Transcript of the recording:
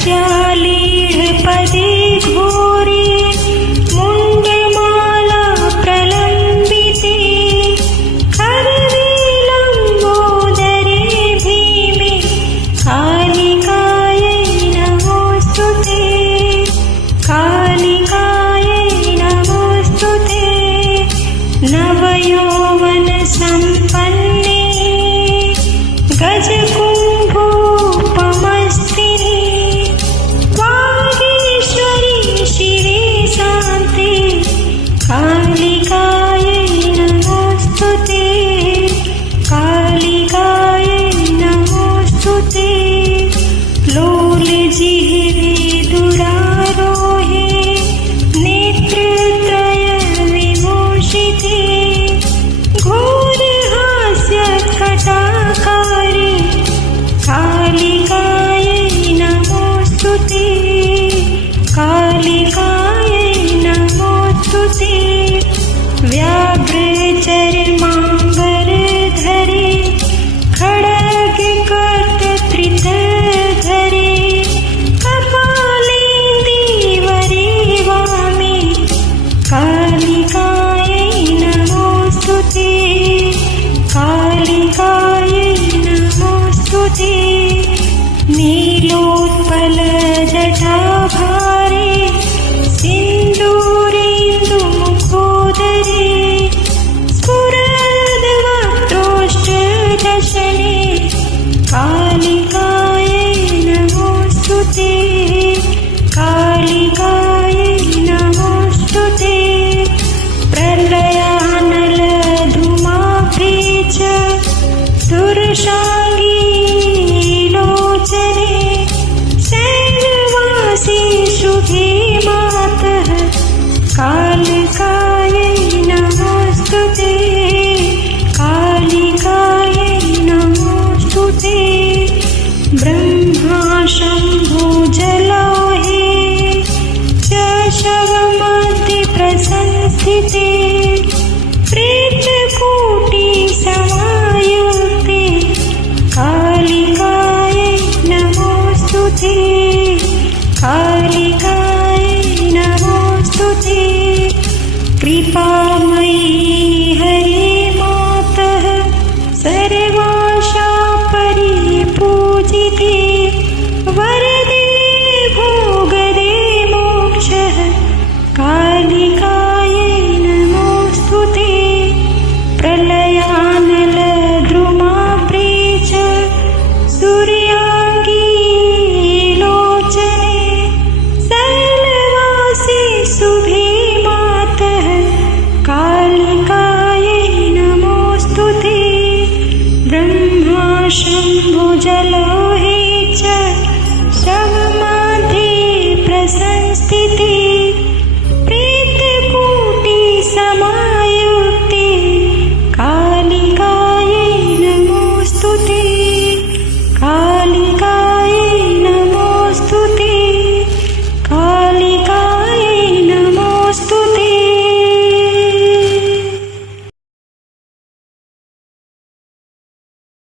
सत्यालीढपदे घोरे मुण्डमाला प्रलम्बिते करवीलम्बोदरे भीमे कालिकायै नमोऽस्तुते कालिकायै नमोऽस्तुते नवयौवनसम्पन्ने गजकुम्भोपमस्थिने वागीश्वरी शिवे शान्ते कालिकायै नमोऽस्तुते कालिकायै नमोऽस्तुते लोलजिह्वे दुरारोहे नेत्रत्रय विमोषिते घोरहास्यकटाकारे कालिकायै नमोऽस्तुते कालिकायै नमोऽस्तुते व्याघ्रचर्माम्बरधरे खड्गकटत्रिधरे कपालेन्दीवरे वामे कालिकायै नमोऽस्तुते कालिकायै नमोऽस्तुते नीलोत्पलजटाभारे सिन्दूरेन्दुमुखोदरे स्फुरद्वक्त्रोष्ठदशने कालिकायै नमोऽस्तुते कालिकायै नमोऽस्तुते प्रलयानलधूमाभे च दुर्शाङ्गी लोचने शैलवासी शुभे मातः कालिकायै नमोऽस्तुते कालिकायै नमोऽस्तुते ब्रह्मा शम्भो जलौहे च शवमध्ये प्रसंस्थिते प्रेतकोटिसमायुक्ते कालिकायै नमोऽस्तुते कालिकायै नमोऽस्तुते कृपा